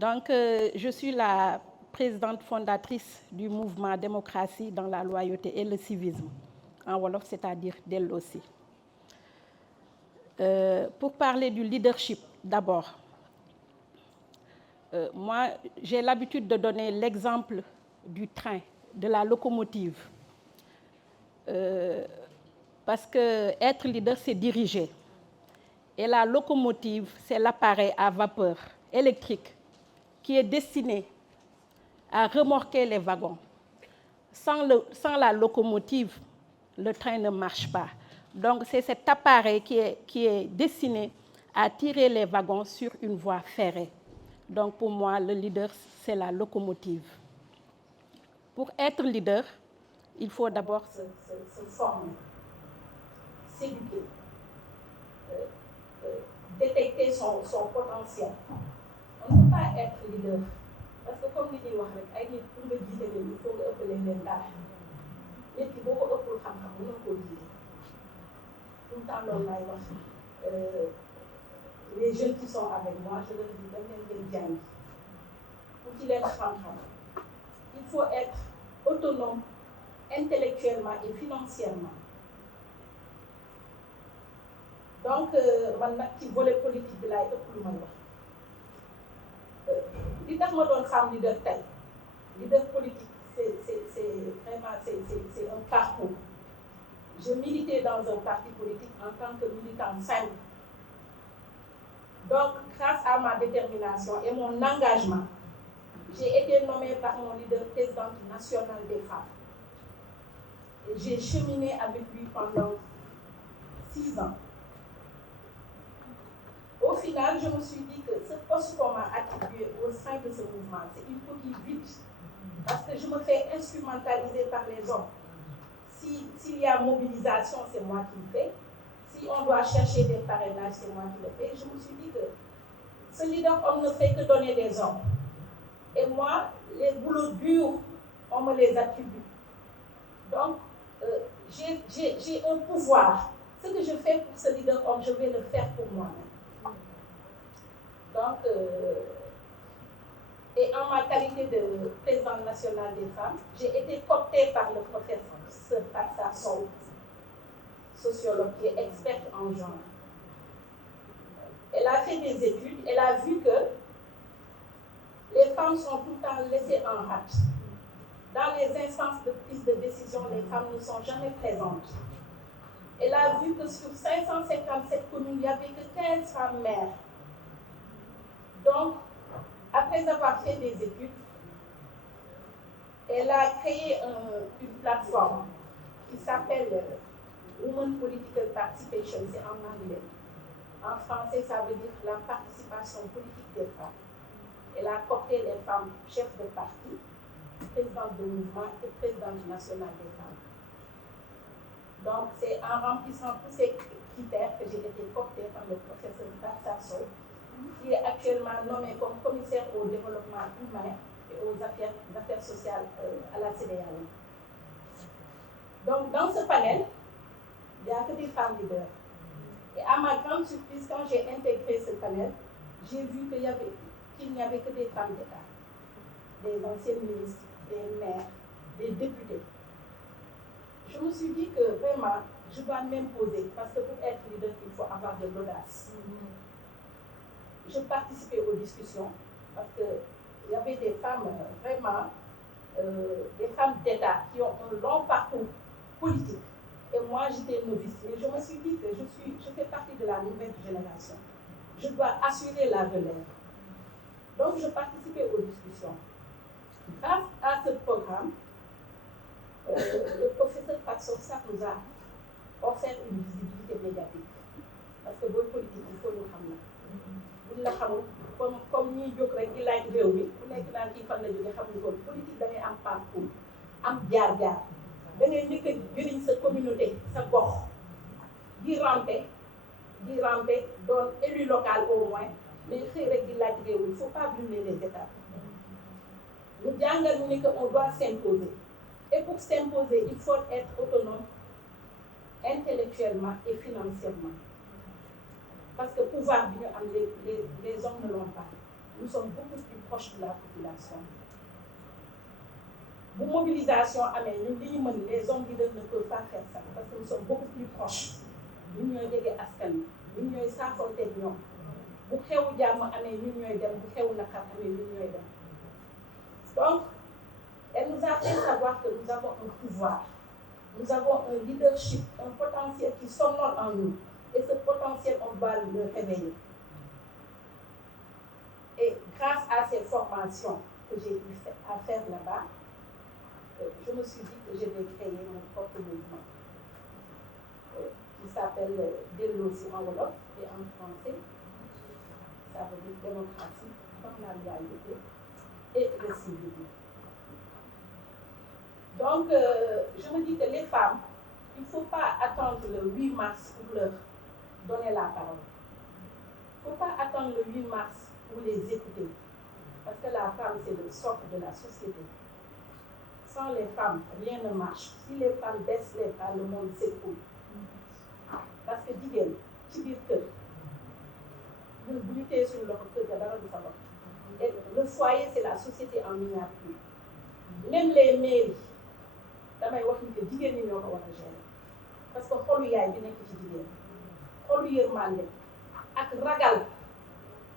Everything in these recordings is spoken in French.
Donc, je suis la présidente fondatrice du mouvement Démocratie dans la loyauté et le civisme, en Wolof, c'est-à-dire Dellosi. Pour parler du leadership, d'abord, moi, j'ai l'habitude de donner l'exemple du train, de la locomotive. Parce que être leader, c'est diriger. Et la locomotive, c'est l'appareil à vapeur électrique qui est destiné à remorquer les wagons. Sans la locomotive, le train ne marche pas. Donc, c'est cet appareil qui est destiné à tirer les wagons sur une voie ferrée. Donc, pour moi, le leader, c'est la locomotive. Pour être leader, il faut d'abord se former, s'éduquer, détecter son potentiel. On ne peut pas être leader. Parce que comme li ñuy wax rek ay nit pour nga jiite leen il faut nga ëppale leen dara nit ki boo ko ëppul xam-xam mën nga koo jiite tout le temps loolu laay wax les jeunes qui sont avec moi je leur dis dañ leen koy jàngi pour ci leen xam-xam il faut être autonome intellectuellement et financièrement donc man nag ci volet politique bi laay ëpp lu may wax li tax ma doon femme leader tey leader politique c'est vraiment c'est un parcours je militais dans un parti politique en tant que militante simple donc grâce à ma détermination et mon engagement j'ai été nommée par mon leader présidente nationale des femmes et j'ai cheminé avec lui pendant 6 ans. Au final, je me suis dit que ce poste qu'on m'a attribué au sein de ce mouvement, c'est une coquille vide, parce que je me fais instrumentaliser par les hommes. S'il y a mobilisation, c'est moi qui le fais. Si on doit chercher des parrainages, c'est moi qui le fais. Je me suis dit que ce leader, on ne fait que donner des ordres. Et moi, les boulots durs, on me les attribue. Donc, j'ai un pouvoir. Ce que je fais pour ce leader, je vais le faire pour moi-même. Donc, et en ma qualité de présidente nationale des femmes, j'ai été cooptée par le professeur Fatsa Sow, sociologue qui est experte en genre. Elle a fait des études, elle a vu que les femmes sont tout le temps laissées en rade. Dans les instances de prise de décision, les femmes ne sont jamais présentes. Elle a vu que sur 557 communes, il n'y avait que 15 femmes maires. Donc, après avoir fait des études, elle a créé une plateforme qui s'appelle Women Political Participation, c'est en anglais. En français, ça veut dire la participation politique des femmes. Elle a coopté les femmes chefs de parti, présidente de mouvement et présidente nationale des femmes. Donc, c'est en remplissant tous ces critères que j'ai été cooptée par le professeur Fatsa, qui est actuellement nommé comme commissaire au développement humain et aux affaires sociales à la CEDEAO. Donc, dans ce panel, il n'y a que des femmes leaders. Et à ma grande surprise, quand j'ai intégré ce panel, j'ai vu qu'il n'y avait que des femmes d'État, des anciennes ministres, des maires, des députés. Je me suis dit que vraiment, je dois m'imposer, parce que pour être leader, il faut avoir de l'audace. Je participais aux discussions parce qu'il y avait des femmes vraiment, des femmes d'État qui ont un long parcours politique. Et moi, j'étais novice. Mais je me suis dit que je fais partie de la nouvelle génération. Je dois assurer la relève. Donc, je participais aux discussions. Grâce à ce programme, le professeur Fatsa nous a offert une visibilité médiatique. Parce que votre politique, il faut le ramener. buñ la xamul comme ñiy jóg rek di laaj réew mi ku nekk naan kii fan la jóge xamuñ ko politique da ngay am parcours am jaar-jaar da ngay njëkk a jëriñ sa communauté sa gox di ramper doon élu local au moins mais xëy rek di laaj réew mi il faut pas brûler les étapes ñu jàngal ñu ni que on doit s'imposer et pour s'imposer il faut être autonome intellectuellement et financièrement. Parce que pouvoir, les hommes ne l'ont pas. nous sommes beaucoup plus proches de la population. Bu mobilisation amee ñun li ñu mën les hommes leaders ne peuvent pas faire ça parce que nous sommes beaucoup plus proches ñun ñooy jege askan wi ñun ñooy saafonteeg ñoom bu xewu jàmm amee ñun ñooy dem bu xewu naqar amee ñun ñooy dem donc elle nous a fait savoir que nous avons un pouvoir, nous avons un leadership, un potentiel qui somnole en nous et ce potentiel on doit le réveiller. Et grâce à ces formations que j'ai eu à faire là-bas, je me suis dit que je vais créer mon propre mouvement qui s'appelle Dellosi en wolof et en français. Ça veut dire démocratie, comme la loyauté et le civisme. Donc, je me dis que les femmes, il ne faut pas attendre le 8 mars pour leur donner la parole. Il ne faut pas attendre le 8 mars pour les écouter. Parce que la femme, c'est le socle de la société. Sans les femmes, rien ne marche. Si les femmes baissent les bras, le monde s'écroule. Parce que jigéen ci biir kër ñun bu ñu téye suñu loxo kër ga dara du fa dox. Et le foyer, c'est la société en miniature. Même les mairies damay wax ni que jigéen ñi ñoo ko war a gérer parce que xolu yaay bi nekk ci jigéen xolu yërmande ak ragal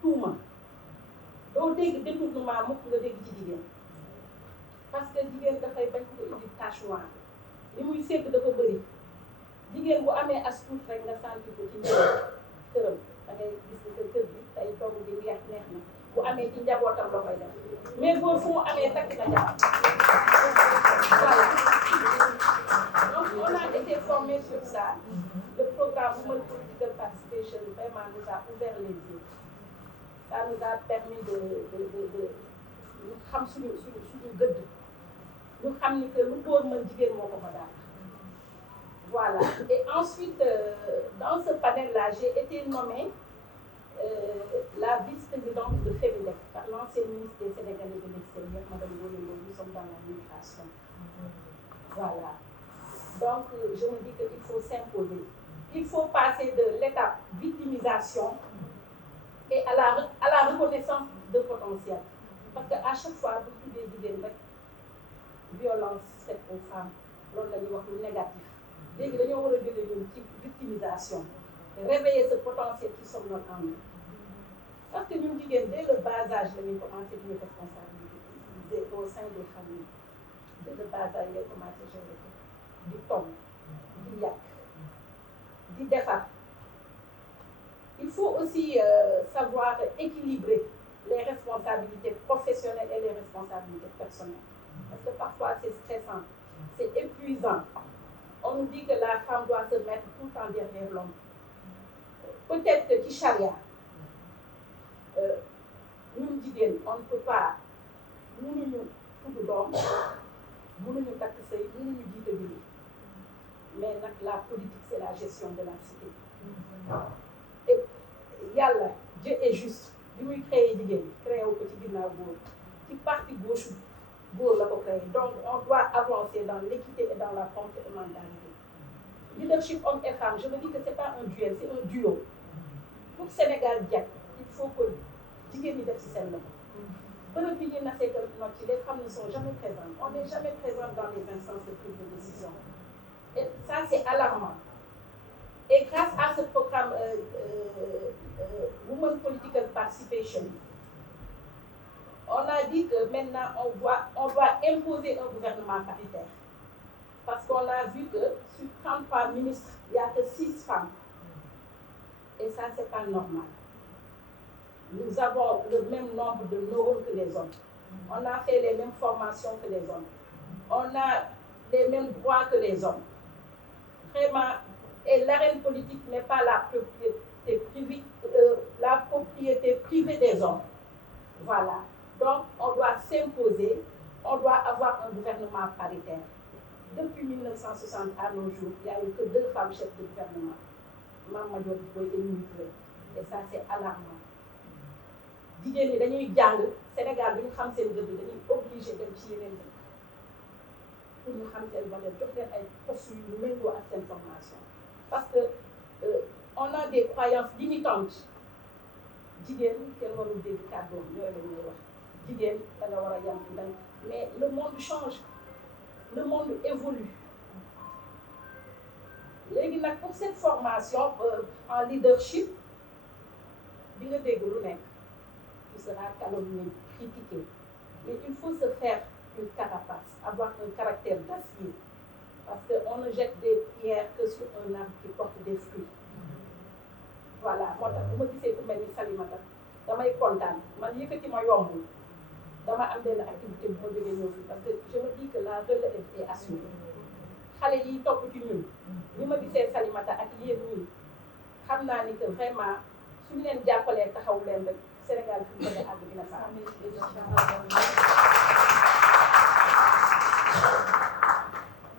tuuma doo dégg détournement mukk nga dégg ci jigéen parce que jigéen dafay bañ ko indi tache noire li muy segg dafa bëri jigéen bu amee as tuut rek nga sentir ko ci njëriñ këram da ngay gis ni que kër gi day togg di neex na bu amee ci njabootam la koy def mais góor fu mu amee takk na jàpp voilà donc on a été formés sur ça le programme Women Political Participation vraiment nous a ouvert les yeux ça nous a permis de ñu xam suñu gëdd ñu xam ni que lu góor mën jigéen moo ko fa daal voilà et ensuite dans ce panel-là j'ai été nommée la vice-présidente de FEMIDEF par l'ancienne ministre des Sénégalais de l'extérieur, Madame Boyengo, nous sommes dans la migration. Voilà. Donc, je me dis qu'il faut s'imposer. Il faut passer de l'étape victimisation et à la reconnaissance de potentiel. Parce qu'à chaque fois, beaucoup de violence faite aux femmes, loolu la ñuy wax lu négatif. Léegi dañoo war a jóge ñun ci victimisation réveiller ce potentiel qui somnole en nous. Parce que ñun jigéen dès le bas âge la ñuy commencé di ñu responsabiliser au sein des familles dès le bas âge ngay commencé gérer ko di togg di yàq di defar. Il faut aussi savoir équilibrer les responsabilités professionnelles et les responsabilités personnelles. Parce que parfois c'est stressant, c'est épuisant. On nous dit que la femme doit se mettre tout le temps derrière l'homme. Peut-être que ci charia ñun jigéen on ne peut pas mënuñu tudd doom mënuñu takk sëy mënuñu jiite bi mais nag la politique c'est la gestion de la cité et yàlla Dieu est juste bi muy créé jigéen créé wu ko ci ginnaaw góor ci partie gauche góor la ko créé donc on doit avancer dans l'équité et dans la complémentarité. Leadership homme et femme je me dis que c'est pas un duel c'est un duo pour Sénégal jag il faut que jigéen ñi def ci seen loxo bërëb bi ñu nasee que noot ci les femmes ne sont jamais présentes on n'est jamais présente dans les instances de prise de décision et ça c'est alarmant et grâce à ce programme Women Political Participation on a dit que maintenant on doit imposer un gouvernement paritaire parce qu'on a vu que sur 33 ministres il y a que 6 femmes et ça c'est pas normal. Nous avons le même nombre de neurones que les hommes. On a fait les mêmes formations que les hommes. On a les mêmes droits que les hommes. Vraiment, et l'arène politique n'est pas la propriété privée des hommes. Voilà. Donc, on doit s'imposer, on doit avoir un gouvernement paritaire. Depuis 1960 à nos jours, il n'y a eu que 2 femmes chefs de gouvernement. Mame Madior Boye et Mimi Touré. Et ça, c'est alarmant. jigéen ñi dañuy jàng Sénégal bi ñu xam seen gëdd dañuy obligé dem ci yeneen dëkk pour ñu xam seen valeur jox leen ay postes yu méngoo ak seen formation parce que on a des croyances limitantes jigéen kenn warul dégg kàddoom yooyu la ñuy wax jigéen da nga war a yam fi mais le monde change le monde évolue léegi nag pour cette formation en leadership bi nga dégg lu nekk tu seras calomnié critiqué mais il faut se faire une carapace avoir un caractère d'acier parce que on ne jette des pierres que sur un arbre qui porte des fruits voilà moo tax bu ma gisee ku mel ni Salimata damay kontaan man yëkkati ma yombul dama am benn activité bu ma jógee ñëw fii parce que je me dis que la relève est assurée xale yi topp ci ñun bi ma gisee Salimata ak yéen ñii xam naa ni que vraiment suñu leen jàppalee taxaw leen rek Sénégal fi mu bëgg a àgg dina fa am